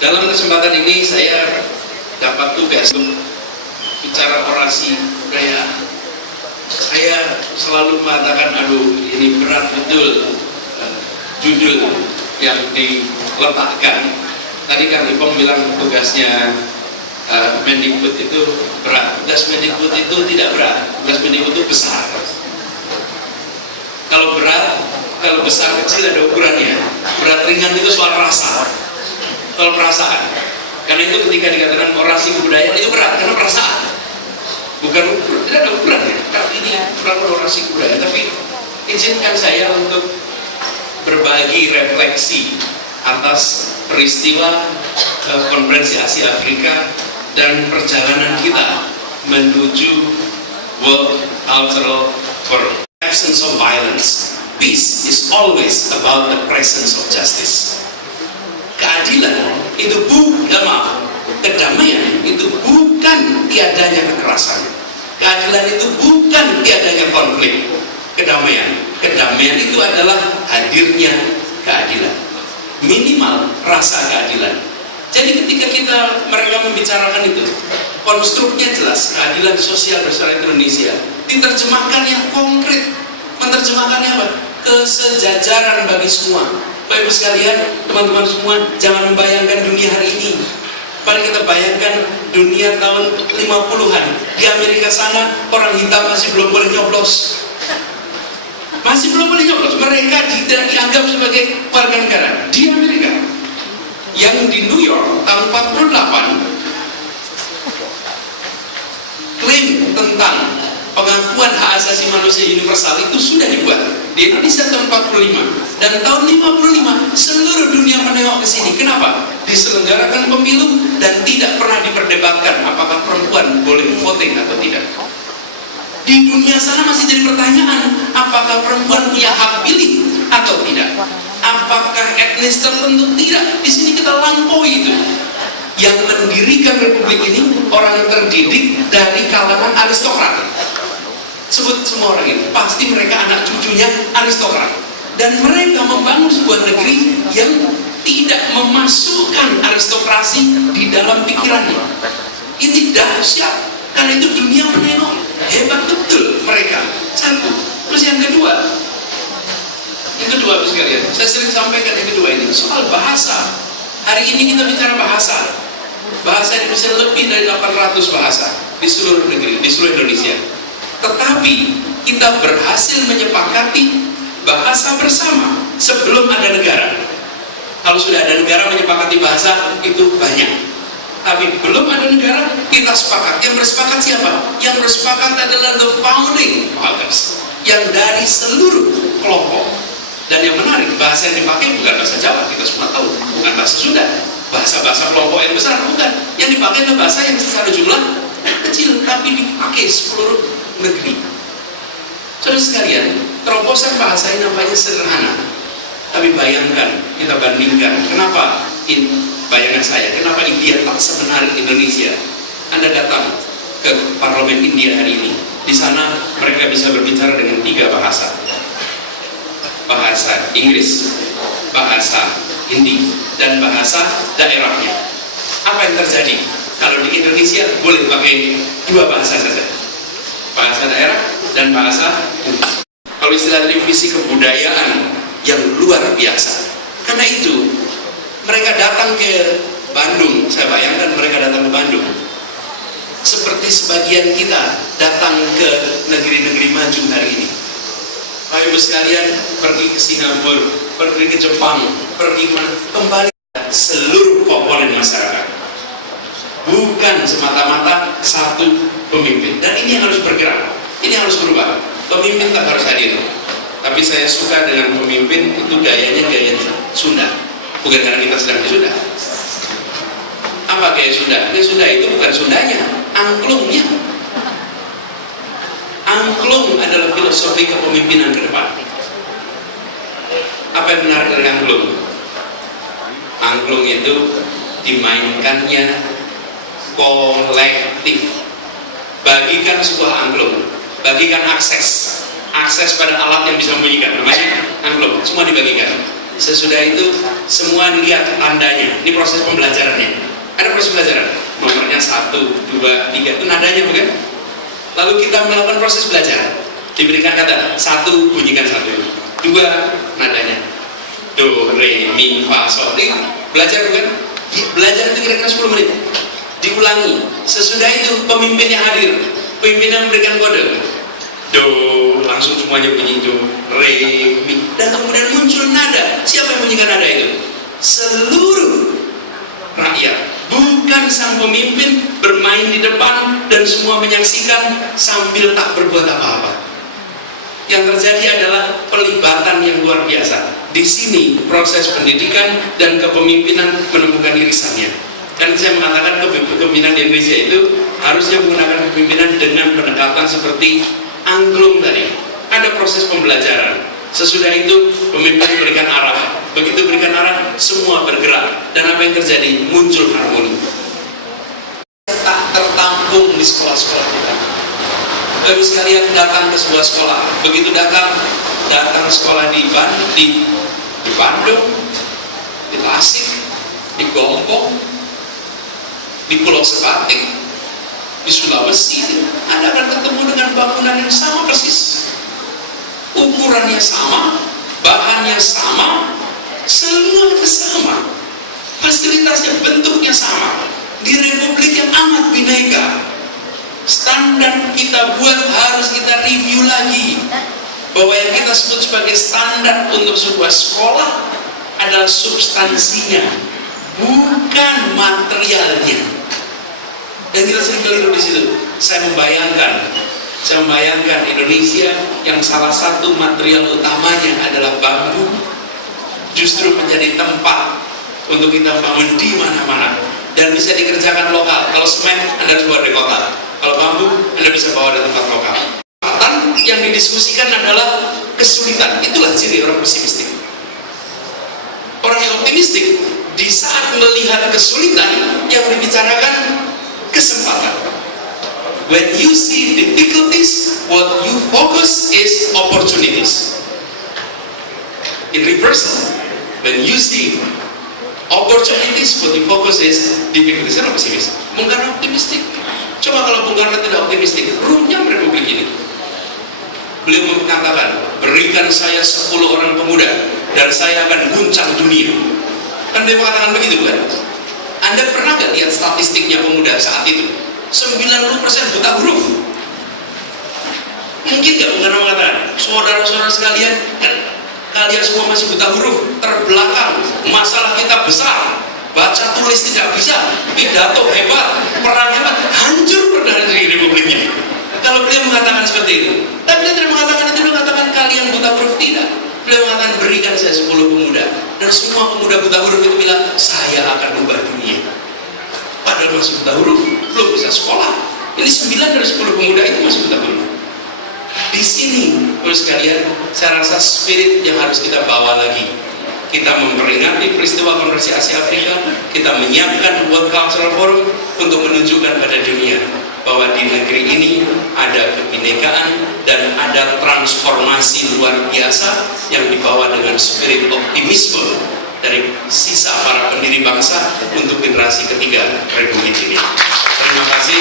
Dalam kesempatan ini saya dapat tugas untuk bicara orasi budaya. Saya selalu mengatakan, aduh ini berat betul judul yang diletakkan. Tadi kan Ipong bilang tugasnya Mendikbud itu berat. Tugas Mendikbud itu tidak berat. Tugas Mendikbud itu besar. Kalau berat, kalau besar kecil ada ukurannya. Berat ringan itu soal rasa, soal perasaan. Karena itu ketika dikatakan orasi kebudayaan itu berat karena perasaan, bukan ukur. Tidak ada ukurannya. Kalau ini bukan orasi kebudayaan, tapi izinkan saya untuk berbagi refleksi atas peristiwa konferensi Asia Afrika dan perjalanan kita menuju World Cultural Forum. Absence of violence. Peace is always about the presence of justice. Keadilan itu kedamaian itu bukan tiadanya kekerasan. Keadilan itu bukan tiadanya konflik. Kedamaian itu adalah hadirnya keadilan. Minimal rasa keadilan. Jadi ketika mereka membicarakan itu, konstruknya jelas, keadilan sosial bersama Indonesia, diterjemahkan yang konkret. Menerjemahkannya apa? Kesejajaran bagi semua. Bapak Ibu sekalian, teman-teman semua, jangan membayangkan dunia hari ini. Mari kita bayangkan dunia tahun 50-an. Di Amerika sana, orang hitam masih belum boleh nyoblos. Masih belum boleh nyoblos. Mereka tidak dianggap sebagai warga negara. Di Amerika. Yang di New York, tahun 48, klaim tentang pengakuan hak asasi manusia universal itu sudah dibuat di Indonesia tahun 45, dan tahun 55 seluruh dunia menengok ke sini. Kenapa? Diselenggarakan pemilu dan tidak pernah diperdebatkan apakah perempuan boleh voting atau tidak. Di dunia sana masih jadi pertanyaan, apakah perempuan punya hak pilih atau tidak? Apakah etnis tertentu? Tidak. Di sini kita lampaui itu. Yang mendirikan republik ini orang terdidik dari kalangan aristokrat. Sebut semua orang ini, pasti mereka anak cucunya aristokrat. Dan mereka membangun sebuah negeri yang tidak memasukkan aristokrasi di dalam pikirannya. Ini dahsyat, karena itu dunia menengok. Hebat betul mereka. Satu. Terus yang kedua, sekalian, saya sering sampaikan yang kedua ini, soal bahasa. Hari ini kita bicara bahasa. Bahasa Indonesia lebih dari 800 bahasa di seluruh negeri, di seluruh Indonesia. Tetapi kita berhasil menyepakati bahasa bersama sebelum ada negara. Kalau sudah ada negara menyepakati bahasa itu banyak. Tapi belum ada negara, kita sepakat. Yang bersepakat siapa? Yang bersepakat adalah the founding fathers, yang dari seluruh kelompok. Dan yang menarik, bahasa yang dipakai bukan bahasa Jawa, kita semua tahu, bukan bahasa Sunda, bahasa-bahasa kelompok yang besar, bukan. Yang dipakai adalah bahasa yang secara jumlah kecil, tapi dipakai seluruh negeri. Saudara sekalian, terobosan bahasa ini nampaknya sederhana, tapi bayangkan, kita bandingkan, kenapa bayangan saya, kenapa India tak semenarik Indonesia? Anda datang ke parlemen India hari ini, di sana mereka bisa berbicara dengan 3 bahasa. Bahasa Inggris, bahasa Hindi, dan bahasa daerahnya. Apa yang terjadi? Kalau di Indonesia boleh pakai 2 bahasa saja, bahasa daerah dan bahasa Hindi. Kalau istilah divisi kebudayaan yang luar biasa. Karena itu mereka datang ke Bandung. Saya bayangkan mereka datang ke Bandung seperti sebagian kita datang ke negeri-negeri maju hari ini. Bapak Ibu sekalian, pergi ke Singapura, pergi ke Jepang, pergi mana, kembali seluruh komponen masyarakat. Bukan semata-mata satu pemimpin. Dan ini yang harus bergerak, ini harus berubah. Pemimpin tak harus hadir. Tapi saya suka dengan pemimpin itu gaya Sunda. Bukan karena kita sedang di Sunda. Apa gaya Sunda? Gaya Sunda itu bukan Sundanya, angklungnya. Angklung adalah filosofi kepemimpinan ke depan. Apa yang menarik dari angklung? Angklung itu dimainkannya kolektif. Bagikan sebuah angklung, bagikan akses pada alat yang bisa membunyikan, namanya angklung, semua dibagikan. Sesudah itu semua lihat tandanya. Ini proses pembelajarannya. Ada proses pembelajaran. Nomornya 1, 2, 3 itu nadanya bukan? Lalu kita melakukan proses belajar. Diberikan kata 1 bunyikan 1, 2 nadanya. Do, re, mi, fa, sol. Ini belajar bukan? Belajar itu kira-kira 10 menit. Diulangi. Sesudah itu pemimpin yang hadir, pemimpin yang memberikan kode. Do, langsung semuanya bunyi do, re, mi, dan kemudian muncul nada. Siapa yang bunyikan nada itu? Seluruh rakyat, bukan sang pemimpin bermain di depan dan semua menyaksikan sambil tak berbuat apa-apa. Yang terjadi adalah pelibatan yang luar biasa. Di sini proses pendidikan dan kepemimpinan menemukan irisannya. Dan saya mengatakan kepemimpinan di Indonesia itu harusnya menggunakan kepemimpinan dengan pendekatan seperti angklung tadi. Ada proses pembelajaran. Sesudah itu pemimpin memberikan arah. Begitu berikan arah, semua bergerak. Dan apa yang terjadi? Muncul harmoni. Tak tertampung di sekolah-sekolah kita. Baru sekalian datang ke sebuah sekolah. Begitu datang sekolah di Bandung, di Tasik, di Gompong, di Pulau Sebatik, di Sulawesi, Anda akan ketemu dengan bangunan yang sama persis, ukurannya sama, bahannya sama, semuanya sama, fasilitasnya, bentuknya sama. Di republik yang amat bineka, standar kita buat harus kita review lagi, bahwa yang kita sebut sebagai standar untuk sebuah sekolah adalah substansinya, bukan materialnya. Dan kita sering keliru di situ. Saya membayangkan Indonesia yang salah satu material utamanya adalah bambu, justru menjadi tempat untuk kita bangun di mana-mana dan bisa dikerjakan lokal. Kalau semen, Anda harus bawa dari kota. Kalau bambu, Anda bisa bawa dari tempat lokal. Yang didiskusikan adalah kesulitan. Itulah ciri orang pesimistik. Orang yang optimistik di saat melihat kesulitan yang dibicarakan kesempatan. When you see difficulties, what you focus is opportunities. In reversal, when you see opportunities, what you focus is difficulties. Saya pesimis. Bung Karno optimistik. Coba kalau Bung Karno tidak optimistik, runyam republik ini. Beliau mengatakan, berikan saya 10 orang pemuda dan saya akan guncang dunia. Kan beliau mengatakan begitu kan? Anda pernah gak lihat statistiknya pemuda saat itu? 90% buta huruf. Mungkin gak Bung Karno mengatakan, saudara-saudara sekalian, kan kalian semua masih buta huruf, terbelakang, masalah kita besar, baca tulis tidak bisa, pidato hebat, perang hebat, hancur perdana di republik ini. Kalau beliau mengatakan seperti itu, tapi dia tidak mengatakan itu, dia mengatakan kalian buta huruf, tidak. Beliau mengatakan berikan saya 10 pemuda, dan semua pemuda buta huruf itu bilang saya akan ubah dunia. Padahal masih buta huruf, belum bisa sekolah. Ini 9 dari 10 pemuda itu masih buta huruf. Di sini, terus sekalian, saya rasa spirit yang harus kita bawa lagi. Kita memperingati peristiwa konversi Asia Afrika, kita menyiapkan World Cultural Forum untuk menunjukkan pada dunia bahwa di negeri ini ada kebinekaan dan ada transformasi luar biasa yang dibawa dengan spirit optimisme dari sisa para pendiri bangsa untuk generasi ketiga Republik ini. Terima kasih.